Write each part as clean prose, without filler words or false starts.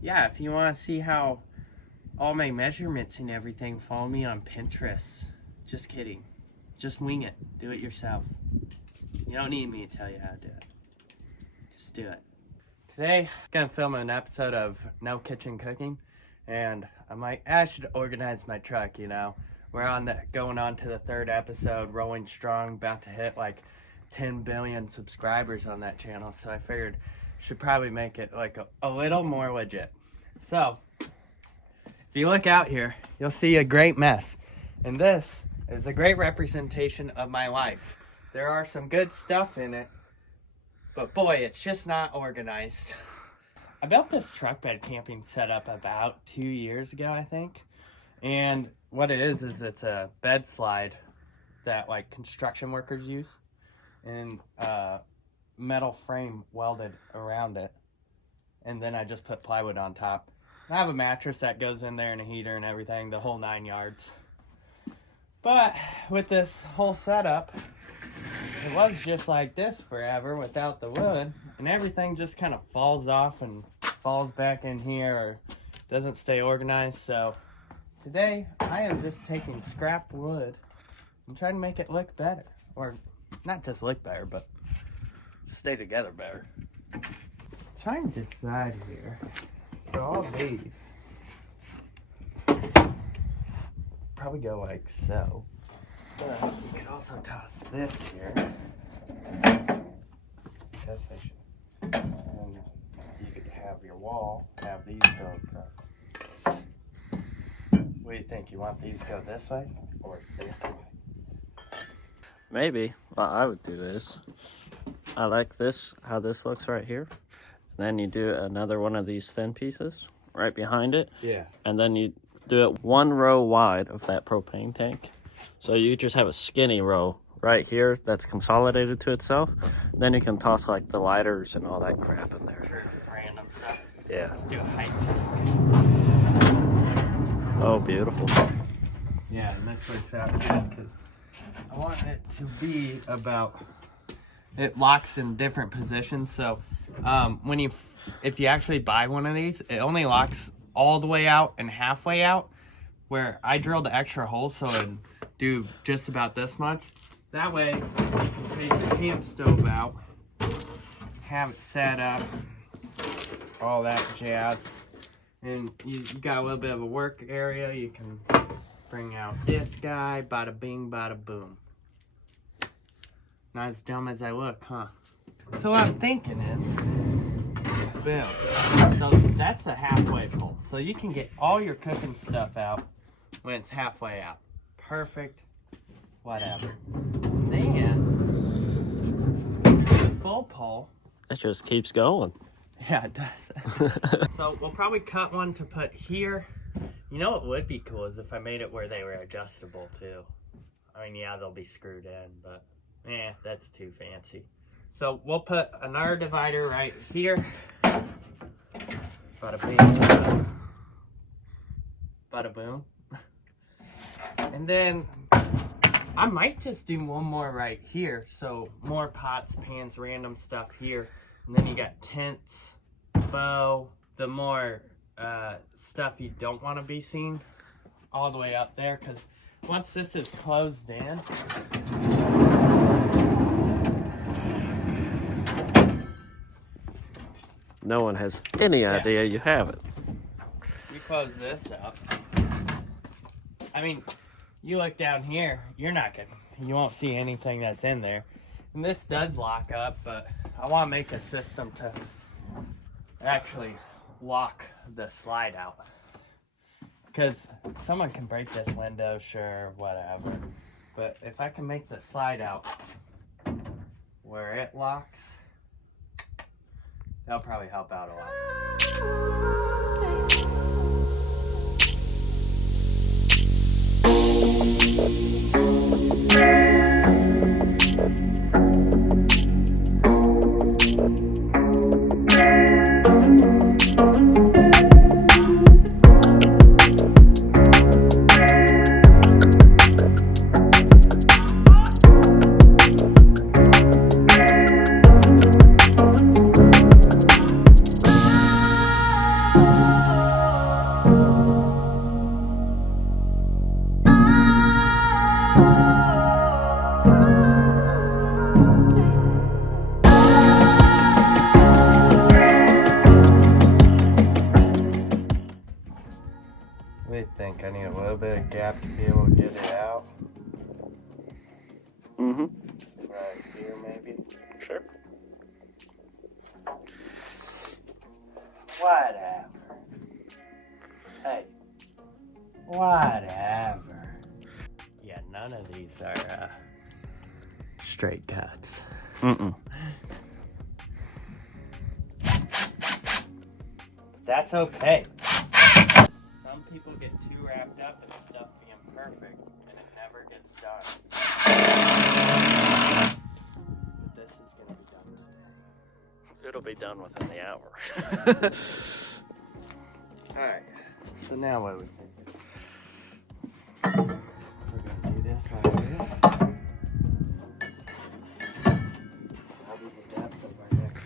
Yeah, if you want to see how all my measurements and everything, follow me on Pinterest. Just kidding. Just wing it. Do it yourself. You don't need me to tell you how to do it. Just do it. Today, I'm going to film an episode of No Kitchen Cooking. And I'm like, I should organize my truck, you know. We're going on to the third episode, rolling strong, about to hit like 10 billion subscribers on that channel. So I figured should probably make it like a little more legit. So if you look out here, you'll see a great mess. And this is a great representation of my life. There are some good stuff in it, but boy, it's just not organized. I built this truck bed camping setup about 2 years ago, I think. And what it is it's a bed slide that like construction workers use, and metal frame welded around it, and then I just put plywood on top. I have a mattress that goes in there and a heater and everything, the whole 9 yards. But with this whole setup, it was just like this forever without the wood, and everything just kind of falls off and falls back in here or doesn't stay organized. So today I am just taking scrap wood and trying to make it look better, or not just look better, but stay together better. Trying to decide here. So all these probably go like so. But you could also toss this here. Guess I should. And you could have your wall, have these go across. What do you think? You want these to go this way or this way? Maybe. Well, I would do this. I like this, how this looks right here. And then you do another one of these thin pieces right behind it. Yeah. And then you do it one row wide of that propane tank. So you just have a skinny row right here that's consolidated to itself. Then you can toss like the lighters and all that crap in there. Random stuff. Yeah. Let's do a height. Oh, beautiful. Yeah, and this works out good because I want it to be about, it locks in different positions. So if you actually buy one of these, it only locks all the way out and halfway out, where I drilled extra holes so it'd do just about this much. That way you can take the camp stove out, have it set up, all that jazz, and you got a little bit of a work area. You can bring out this guy, bada bing, bada boom. Not as dumb as I look, huh? So what I'm thinking is, boom. So that's the halfway pole. So you can get all your cooking stuff out when it's halfway out. Perfect, whatever. Then, the full pole. That just keeps going. Yeah, it does. So we'll probably cut one to put here. You know what would be cool is if I made it where they were adjustable too. I mean, yeah, they'll be screwed in, but that's too fancy. So we'll put another divider right here. Bada bing, bada boom. And then I might just do one more right here. So more pots, pans, random stuff here. And then you got tents, bow, the more stuff you don't want to be seen all the way up there. Because once this is closed in, no one has any idea you have it. you close this up. I mean, you look down here, you won't see anything that's in there. And this does lock up, but I want to make a system to actually lock the slide out. Because someone can break this window, sure, whatever. But if I can make the slide out where it locks, that'll probably help out a lot. gap to be able to get it out. Mm-hmm. Right here, maybe. Sure. Whatever. Hey. Whatever. Yeah, none of these are straight cuts. Mm-mm. That's okay. Some people get too wrapped up in stuff being perfect, and it never gets done. But this is going to be done today. It'll be done within the hour. Alright, so now what do we think? We're going to do this like this. That'll be the depth of our next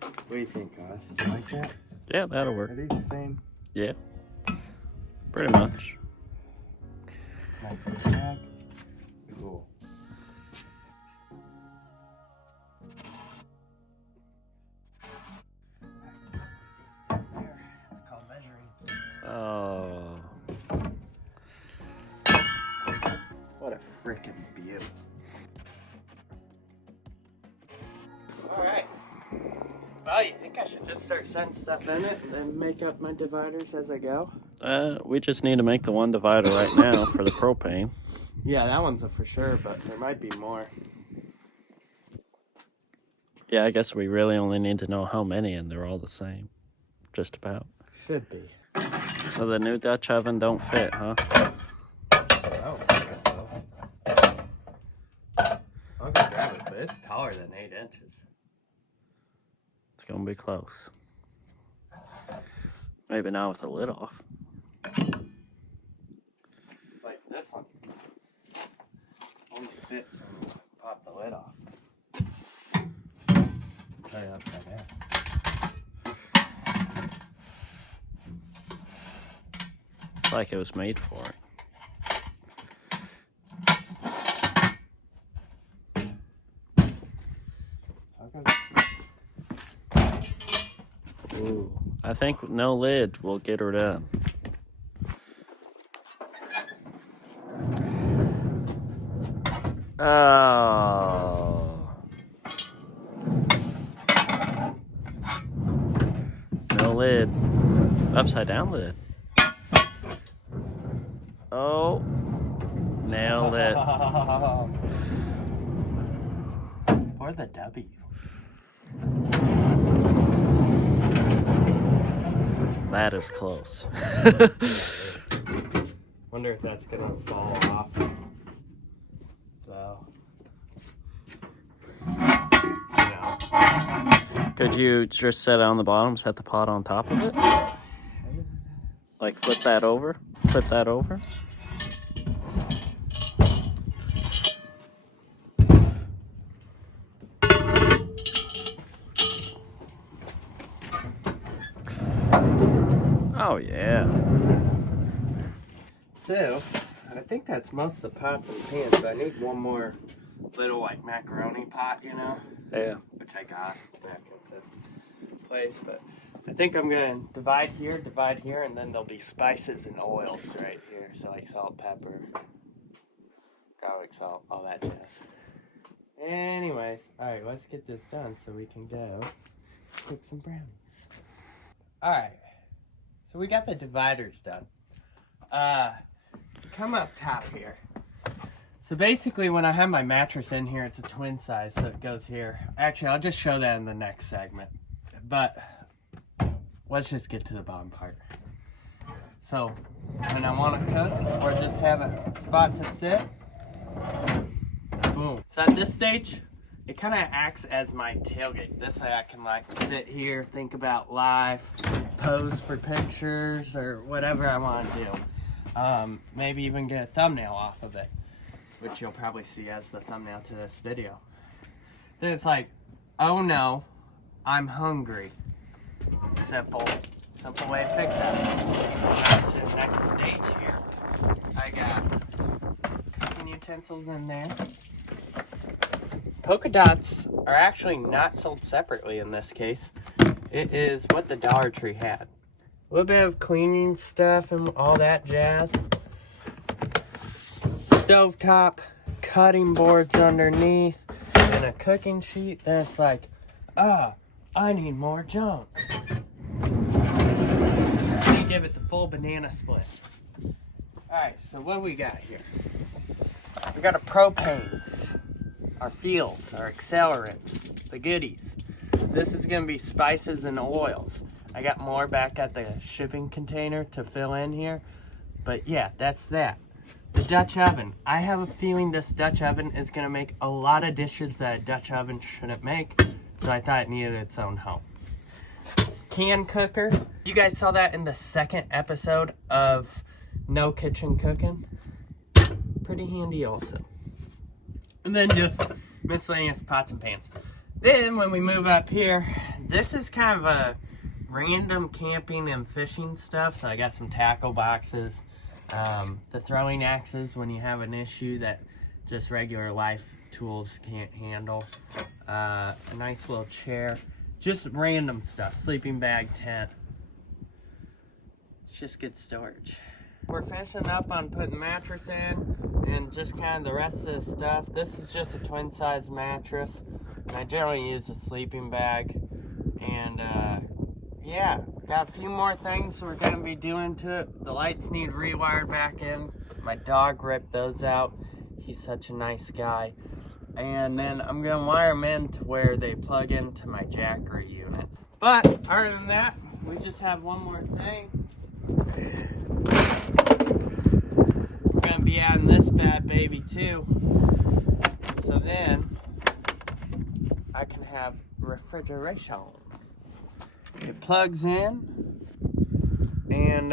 one. What do you think, guys? You like that? Yeah, that'll work. Are these the same? Yeah. Pretty much. It's nice and snug. Cool. It's called measuring. Oh. What a freaking beaut. Alright. Well, you think I should just start setting stuff in it and then make up my dividers as I go? We just need to make the one divider right now for the propane. Yeah, that one's a for sure, but there might be more. Yeah, I guess we really only need to know how many, and they're all the same. Just about. Should be. So the new Dutch oven don't fit, huh? Oh. I'll go grab it, but it's taller than 8 inches. It's gonna be close. Maybe not with the lid off. Like this one. Only fits when you pop the lid off. Try it upside down. It's like it was made for it. Ooh, I think no lid will get her done. Oh. No lid. Upside down lid. Oh. Nailed it. For the W. That is close. Wonder if that's gonna fall off. So. No. Could you just set it on the bottom, set the pot on top of it? Like flip that over? Flip that over? Oh yeah. So, I think that's most of the pots and pans. I need one more little like macaroni pot, you know? Yeah. Which I got back at the place, but I think I'm gonna divide here, and then there'll be spices and oils right here. So like salt, pepper, garlic salt, all that jazz. Anyways, alright, let's get this done so we can go cook some brownies. Alright, so we got the dividers done. Come up top here. So basically when I have my mattress in here, it's a twin size, so it goes here. Actually, I'll just show that in the next segment. But let's just get to the bottom part. So when I want to cook or just have a spot to sit, boom. So at this stage, it kind of acts as my tailgate. This way I can like sit here, think about life, pose for pictures or whatever I want to do. Maybe even get a thumbnail off of it, which you'll probably see as the thumbnail to this video. Then it's like, oh no, I'm hungry. Simple way to fix that. Now to the next stage here. I got cooking utensils in there. Polka dots are actually not sold separately in this case. It is what the Dollar Tree had. A little bit of cleaning stuff and all that jazz. stovetop, cutting boards underneath, and a cooking sheet, then it's like, I need more junk. Let me give it the full banana split. Alright, so what we got here? We got our propanes, our fuels, our accelerants, the goodies. This is going to be spices and oils. I got more back at the shipping container to fill in here. But yeah, that's that. The Dutch oven. I have a feeling this Dutch oven is going to make a lot of dishes that a Dutch oven shouldn't make. So I thought it needed its own home. Can cooker. You guys saw that in the second episode of No Kitchen Cooking. Pretty handy also. And then just miscellaneous pots and pans. Then when we move up here, this is kind of a random camping and fishing stuff. So I got some tackle boxes, the throwing axes when you have an issue that just regular life tools can't handle, a nice little chair, just random stuff, sleeping bag, tent. It's just good storage. We're finishing up on putting the mattress in and just kind of the rest of the stuff. This is just a twin size mattress, and I generally use a sleeping bag. And yeah, got a few more things we're going to be doing to it. The lights need rewired back in. My dog ripped those out. He's such a nice guy. And then I'm going to wire them in to where they plug into my Jackery unit. But other than that, we just have one more thing. We're going to be adding this bad baby too. So then I can have refrigeration. It plugs in, and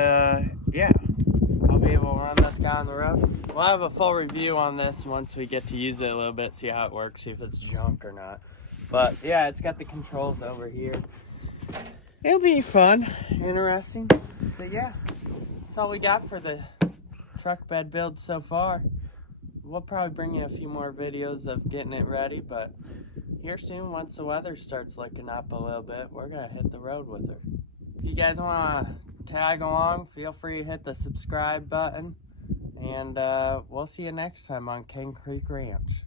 yeah, I'll be able to run this guy on the road. We'll have a full review on this once we get to use it a little bit, see how it works, see if it's junk or not. But yeah, it's got the controls over here. It'll be fun, interesting. But yeah, that's all we got for the truck bed build so far. We'll probably bring you a few more videos of getting it ready, but here soon, once the weather starts looking up a little bit, we're going to hit the road with her. If you guys want to tag along, feel free to hit the subscribe button. And we'll see you next time on King Creek Ranch.